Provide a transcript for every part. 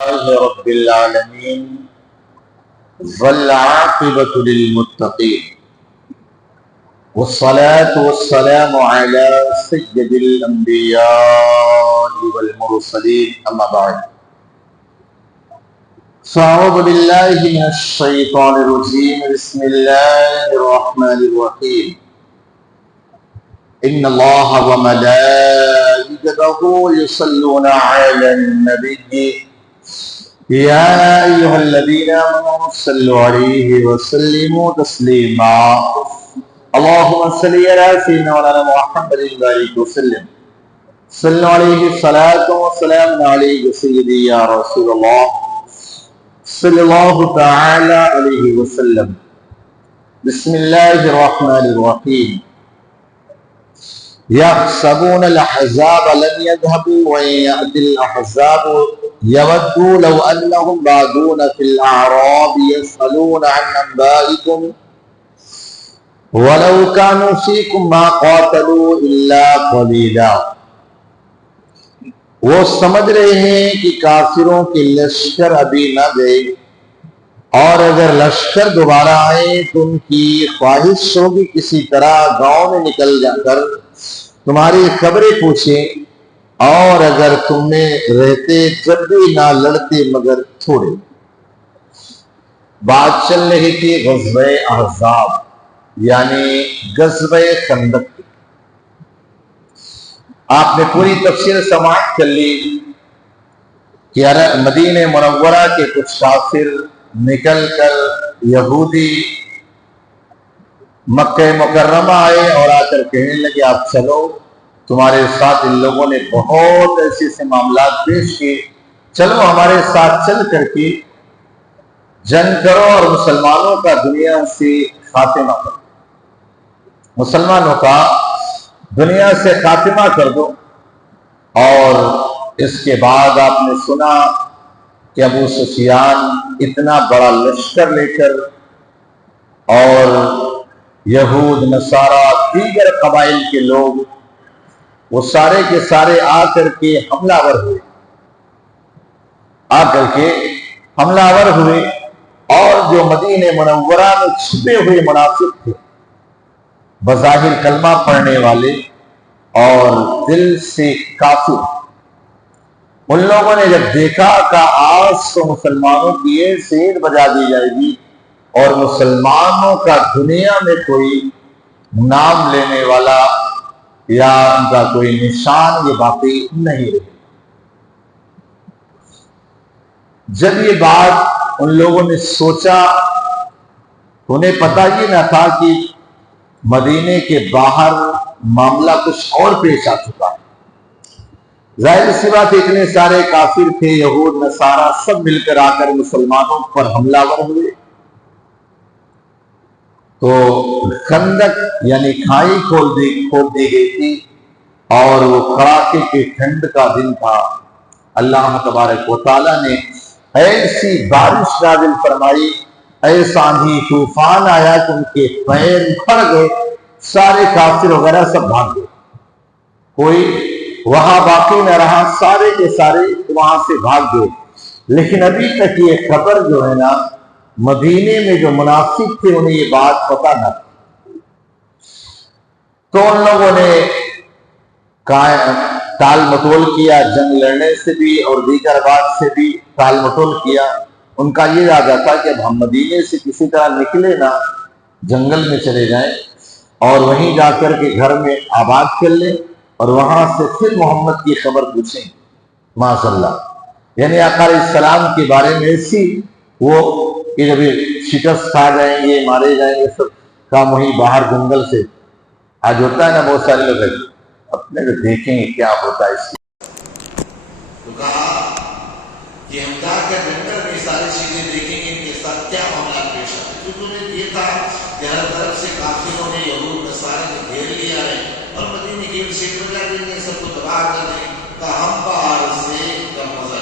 لله رب العالمين والعاقبة للمتقين والصلاة والسلام على سيد الأنبياء والمرسلين أما بعد فأعوذ بالله من الشيطان الرجيم بسم الله الرحمن الرحيم إن الله وملائكته يصلون على النبي يا أيها الذين آمنوا صلوا عليه وسلموا تسليما اللهم صل على سيدنا مولانا محمد وبارك وسلم صلوا عليه الصلاة والسلام عليك سيدي يا رسول الله صلى الله تعالى عليه وسلم بسم الله الرحمن الرحيم يحسبون الأحزاب لم يذهبوا وإن يأتي الأحزاب يودوا لو أنهم بادون في الأعراب يسألون عن أنبائكم ولو كانوا فيكم ما قاتلوا إلا قليلا وہ سمجھ رہے ہیں کہ کافروں کے لشکر ابھی نہ گئے اور اگر لشکر دوبارہ آئے تو ان کی خواہش ہوگی کسی طرح گاؤں میں نکل جا کر تمہاری خبریں پوچھیں اور اگر تم نے رہتے جب بھی نہ لڑتے مگر تھوڑے. بات چل رہی تھی غزوہ احزاب یعنی غزوہ خندق. آپ نے پوری تفسیر سماعت کر لی کہ مدینہ منورہ کے کچھ کافر نکل کر یہودی مکہ مکرمہ آئے اور آ کر کہنے لگے آپ چلو تمہارے ساتھ ان لوگوں نے بہت ایسے معاملات پیش کیے، چلو ہمارے ساتھ چل کر کے جنگ کرو اور مسلمانوں کا دنیا سے خاتمہ کرو، مسلمانوں کا دنیا سے خاتمہ کر دو. اور اس کے بعد آپ نے سنا کہ ابو سفیان اتنا بڑا لشکر لے کر اور یہود نصارہ دیگر قبائل کے لوگ وہ سارے کے سارے آ کر کے حملہ آور ہوئے اور جو مدینہ منورہ میں چھپے ہوئے منافق تھے بظاہر کلمہ پڑھنے والے اور دل سے کافر، ان لوگوں نے جب دیکھا کہ آج تو مسلمانوں کی یہ سیر بجا دی جائے گی اور مسلمانوں کا دنیا میں کوئی نام لینے والا یا ان کا کوئی نشان یہ باقی نہیں رہے. جب یہ بات ان لوگوں نے سوچا انہیں پتہ یہ نہ تھا کہ مدینے کے باہر معاملہ کچھ اور پیش آ چکا. ظاہر سی بات اتنے سارے کافر تھے، یہود نصارہ سب مل کر آ کر مسلمانوں پر حملہ ور ہوئے. تو خندق یعنی کھائی کھول دی گئی تھی اور وہ کڑاکے کے ٹھنڈ کا دن تھا. اللہ تبارک و تعالیٰ نے ایسی بارش نازل فرمائی، ایسا آندھی طوفان آیا کہ ان کے پیر اکھڑ گئے، سارے کافر وغیرہ سب بھاگ گئے، کوئی وہاں باقی نہ رہا، سارے کے سارے وہاں سے بھاگ گئے. لیکن ابھی تک یہ خبر جو ہے نا مدینے میں جو منافق تھے انہیں یہ بات پتہ نہ تھی. تو ان لوگوں نے ٹال مٹول کیا، جنگ لڑنے سے بھی اور دیگر بات سے بھی ٹال مٹول کیا. ان کا یہ ارادہ تھا کہ اب ہم مدینے سے کسی طرح نکلے نہ، جنگل میں چلے جائیں اور وہیں جا کر کے گھر میں آباد کر لیں اور وہاں سے پھر محمد کی خبر پوچھیں. ماشاء اللہ، یعنی آقا علیہ السلام کے بارے میں ایسی وہ کہ جب شکست کھا جائیں گے، مارے جائیں گے، سب کام وہیں باہر جنگل سے. آج ہوتا ہے نا بہت سارے لوگ اپنے کو دیکھیں گے کیا ہوتا ہے. اس تو کہا کہ ہم جا کر جنگل میں ساری چیزیں دیکھیں گے ان کے ساتھ کیا معاملات پیش آتے. کیونکہ انہیں یہ تھا کہ ہر طرف سے کافروں نے یہود نصارہ نے گھیر لیا ہے اور مدینے کی سیٹ بجا دیں گے، سب کو تباہ کر دیں گے. تو ہم باہر سے کم مزہ،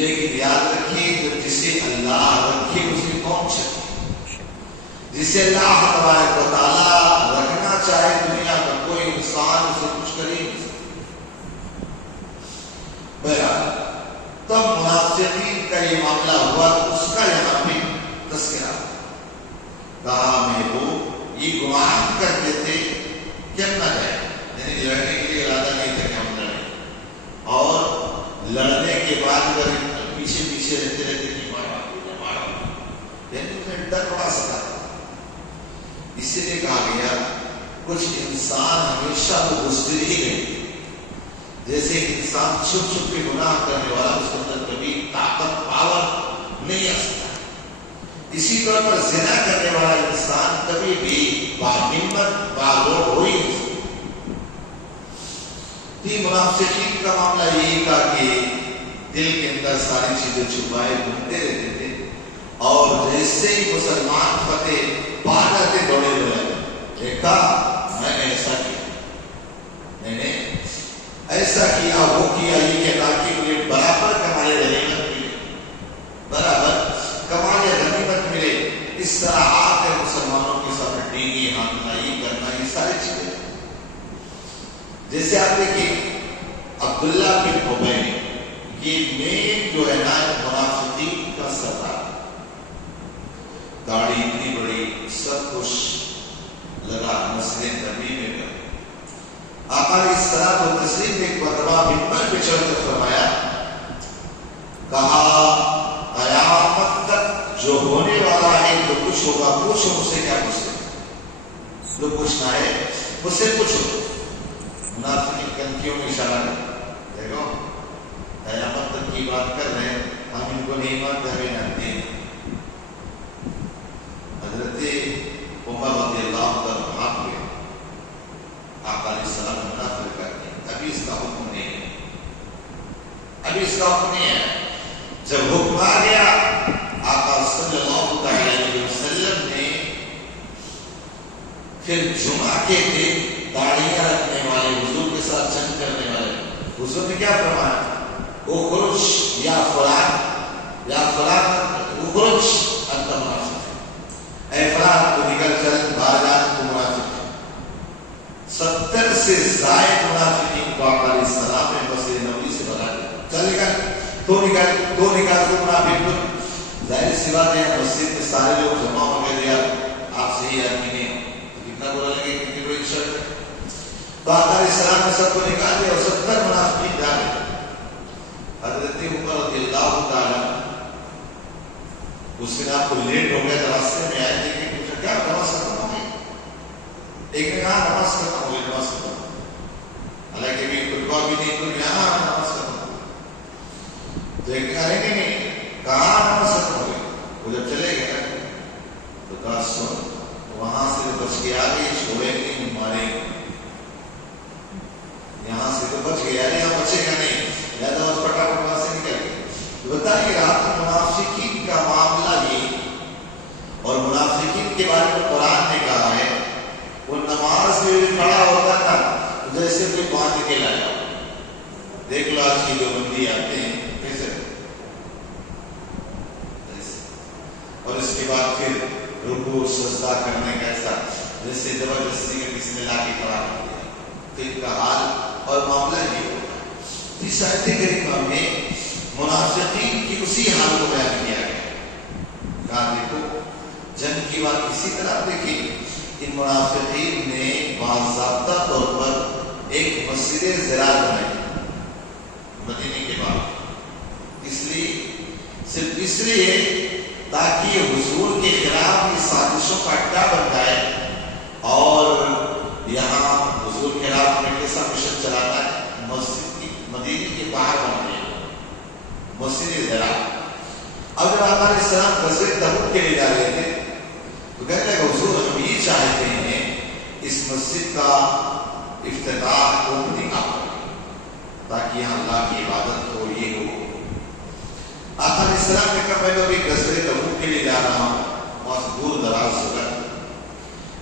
لیکن یاد رکھیے جسے اللہ رکھے اس کی قوم چلے، جسے اللہ تبارک و تعالیٰ رکھنا چاہے دنیا کا کوئی انسان اسے کچھ کر ہی نہیں سکتا. بہرحال تب منافقین کا یہ معاملہ ہوا تو اس کا یہاں پہ تذکرہ کہا محبوب یہ گمان کرتے تھے کہ ہم نہ جائیں، یعنی لڑنے کے لیے ارادہ نہیں تھا کہ ہم لڑیں، اور لڑنے کے بعد اگر پیچھے پیچھے رہتے کہ مارا یعنی انہیں ڈر بڑا سکتا تھا۔ اسی لیے کہا گیا کچھ انسان ہمیشہ وہ بزدل ہی رہتے، جیسے ایک انسان چھپ چھپ کے گناہ کرنے والا اس کے اندر کبھی طاقت پاور نہیں آ سکتا، اسی طور پر زنا کرنے والا انسان کبھی بھی باہمت باغور ہو ہی نہیں سکتا۔ منافقین کا معاملہ یہی تھا کہ دل کے اندر ساری چیزیں چھپائے گھومتے رہتے تھے، اور جیسے ہی مسلمان فتح پا جاتے دوڑے دوڑے دیکھا میں نے ایسا کیا، میں نے ایسا کیا، وہ کیا، یہ کہتا کہ مجھے برابر کمائے غنیمت ملے، برابر کمائے غنیمت ملے، اس طرح آ کر مسلمانوں کے ساتھ ڈینگی ہانکنا، یہ کرنا، یہ ساری چیزیں جیسے آپ دیکھیں عبداللہ بن ابی یہ مین جو ہے نا منافقین کا سردار، داڑھی اتنی بڑی، سب کچھ لگا مسجد نبی میں کر آقا علیہ الصلوۃ والتسلیم نے ایک مرتبہ ممبر پہ چڑھ کر فرمایا، کہا قیامت تک جو ہونے والا ہے جو کچھ ہوگا پوچھو مجھ سے، کیا پوچھتے جو پوچھنا ہے مجھ سے پوچھو۔ منافقین کنکیوں میں اشارہ ہے، دیکھو قیامت تک کی بات کر رہے ہیں، ہم ان کو نہیں مانتے، ہمیں جانتے ہیں۔ حضرت عمر رضی اللہ عنہ ہاتھ میں آقا علیہ السلام منافق کرتے ہیں، ابھی اس کا حکم نہیں ہے، ابھی اس کا حکم نہیں ہے۔ جب حکم آ گیا آقا صلی اللہ علیہ وسلم نے پھر جمعہ کے دن داڑیاں رکھنے والے حضور کے ساتھ جنگ کرنے والے حضور نے کیا فرمایا، اخرج یا فلان، یا فلان اخرج انت منافق، اے فلان تو نکل چل باہر جا، تو منافق ہے۔ 70 سے زائد منافقین کو آقا علیہ السلام نے مسجد نبوی سے بھگا دیا، چل نکل تو منافق تو۔ ظاہر سی بات ہے مسجد میں سارے لوگ جمع ہو گئے، یار آپ صحیح آدمی نہیں، کتنا برا لگے، کتنی بڑی شرط۔ تو آقا علیہ السلام نے سب کو نکال دیا اور 70 منافقین جا گئے۔ حضرت عمر رضی اللہ تعالیٰ اس دن آپ کو لیٹ ہو گیا تو راستے میں آئے، لیکن پوچھا کیا نماز ختم ہو گئی؟ ایک نے کہا نماز ختم ہو گئی، نماز ختم ہو گئی، حالانکہ بھی خطبہ بھی نہیں تو یہاں نماز ختم ہو گئی۔ تو ایک نے کہا نہیں، کہاں نماز ختم ہو گئی؟ وہ جب چلے گئے تو کہا سن وہاں سے بچ کے آگے چھوڑیں گے ماریں گے، یہاں سے تو بچ گیا، یہاں بچے گا نہیں، لہذا بس پٹاپٹ وہاں سے نکل گئے۔ تو بتائیے رات منافقین کا معاملہ یہ، اور منافقین کے بارے میں قرآن نے کہا ہے وہ نماز میں بھی کھڑا ہوتا تھا جیسے کوئی باندھ کے لایا۔ دیکھ لو آج کی جو بندی آتے ہیں کیسے، اور اس کے بعد پھر رکوع سجدہ کرنے کا ایسا جیسے زبردستی میں کسی نے لا کے کھڑا کر دیا، تو ان کا حال اور معاملہ یہ ہوگا۔ اس آیت کریمہ میں منافقین کی اسی حال کو بیان کیا گیا۔ کہا دیکھو جنگ کی بات اسی طرح دیکھیں، ان منافقین نے باضابطہ طور پر ایک مسجد زرار بنائی مدینے کے بعد، اس لیے صرف اس لیے تاکہ یہ حضور کے خلاف کی سازشوں کا اڈا بن جائے، اور یہاں حضور کے خلاف میں کیسا مشن چلاتا ہے، مسجد کی مدینے کے باہر بنائی مسجد زرار۔ اب جب آقا علیہ السلام غزوہ تبوک کے لیے جا رہے تھے تو کہنے لگے حضور ہم یہ چاہتے ہیں اس مسجد کا افتتاح اوپننگ آپ تاکہ یہاں اللہ کی عبادت ہو، یہ ہو۔ آقا علیہ السلام نے کہا میں تو ابھی غزوہ تبوک کے لیے جا رہا ہوں، وہاں سے دور دراز ہو کر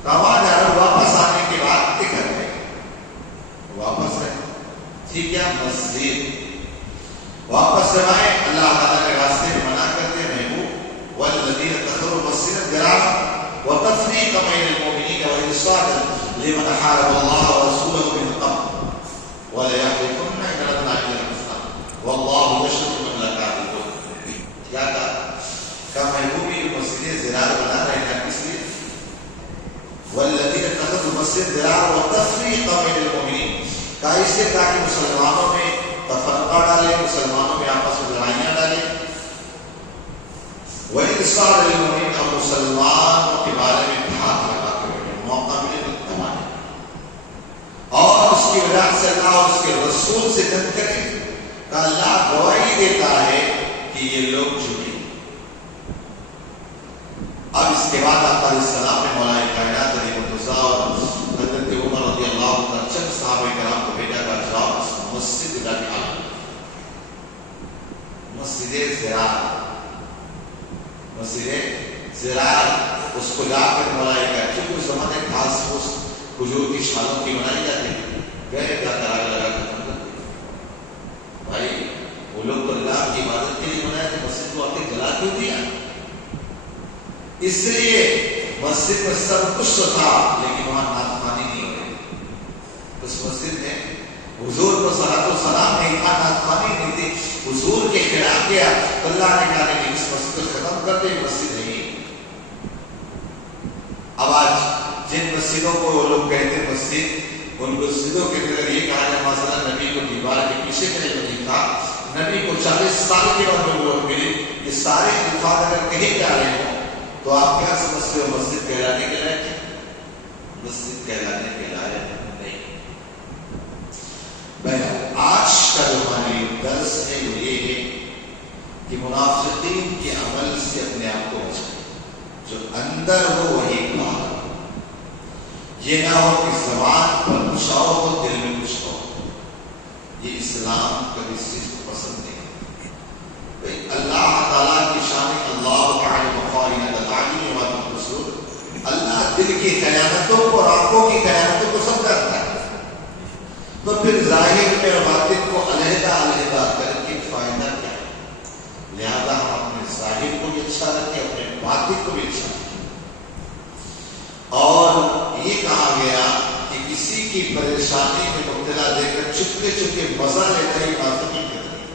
کہاں جا رہا ہوں، واپس آنے کے بعد کیا کر رہے واپس رہے، ٹھیک ہے مسجد واپس روائے، اللہ تعالیٰ کے راستے میں منع کرتے ہیں محبوب والذین اتخذوا مسجدا ضرارا وتفریقا بین المؤمنین وارصادا لمن حارب اللہ ورسولہ من قبل وليحلفن إن أردنا إلا الحسنى والله يشهد إنهم لكاذبون۔ کہا اس لیے تاکہ مسلمانوں میں تفرقہ ڈالے، مسلمانوں میں آپس میں لڑائیاں ڈالے. وَإِنْصَارِ الْمُؤْمِنِ اور مسلمانوں کے بارے میں ہاتھ لگا کے بیٹھے، موقع ملے تو تمام. اور اس کی وجہ سے اللہ اور اس کے رسول سے جنگ کرے کہ اللہ گواہی دیتا ہے کہ یہ لوگ جھوٹے. اب اس کے بعد آقا علیہ السلام نے مولا کائنات علی مرتضیٰ اور حضرت عمر رضی اللہ عنہ چند صحابہ کرام کو بھیجا کر جاؤ اس مسجد کا نکالا، مسجد زراعت اس کو جا کر مولا کیونکہ اس زمانے گھاس پھوس کھجور کی چھالوں کی بنائی جاتی ہے، گئے جا کر آگ لگا کر ختم کر دیا. بھائی وہ لوگ تو اللہ کی عبادت کے لیے بنائے تھے، مسجد کو آ کے جلا کیوں دیا؟ اس لیے مسجد میں سب کچھ تو تھا لیکن وہاں نافرمانی نہیں ہو رہی. اس مسجد میں حضور کو صلاۃ و سلام نہیں تھا، نافرمانی نہیں تھی، حضور کے خلاف کیا تو اللہ نے کہا کہ اس مسجد کو ختم کر دے، مسجد نہیں. اب آج جن مسجدوں کو وہ لوگ کہتے ہیں مسجد، ان مسجدوں کے اندر یہ کہا جائے مثلا نبی کو دیوار کے پیچھے میں جو نہیں تھا، نبی کو 40 سال کے بعد نبوت ملی، یہ سارے الفاظ اگر کہیں جا رہے ہوں تو آپ کیا سمجھتے ہو؟ مسجد کہلانے کے لائق ہے؟ مسجد کہلانے کے لائق نہیں. بہرحال آج کا جو ہماری درس ہے وہ یہ ہے کہ منافقین کے عمل سے اپنے آپ کو بچائیں. جو اندر ہو وہی باہر، یہ نہ ہو کہ زبان پر کچھ اور ہو دل میں کچھ اور. یہ اسلام کبھی اس چیز کو پسند نہیں. اللہ تعالیٰ کی شان اللہ تعالی مخارنۃ تعلیم و رسول، اللہ دل کی خیانتوں کو اور آنکھوں کی خیانتوں کو سب جانتا ہے. تو پھر ظاہر میں اور باطن کو علیحدہ علیحدہ کر کے فائدہ کیا ہے؟ لہذا ہم اپنے ظاہر کو بھی اچھا رکھیں، اپنے باطن کو بھی اچھا رکھیں. اور یہ کہا گیا کہ کسی کی پریشانی میں مبتلا دے کر چپکے چپکے مزہ لیتا ہی منافقی کے طریقے.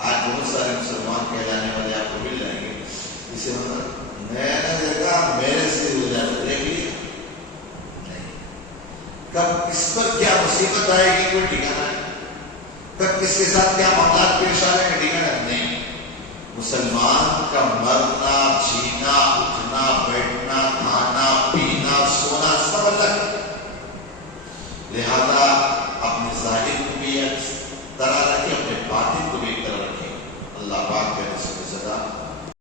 آج بہت سارے مسلمان کہلانے والے آپ کو مل جائیں گے، اسے مطلب میں نے دیکھا میرے سے ہو جائے تو دیکھ لیا نہیں. کب کس پر کیا مصیبت آئے گی کوئی ٹھکانا نہیں، کب کس کے ساتھ کیا معاملات پیش آ رہے ہیں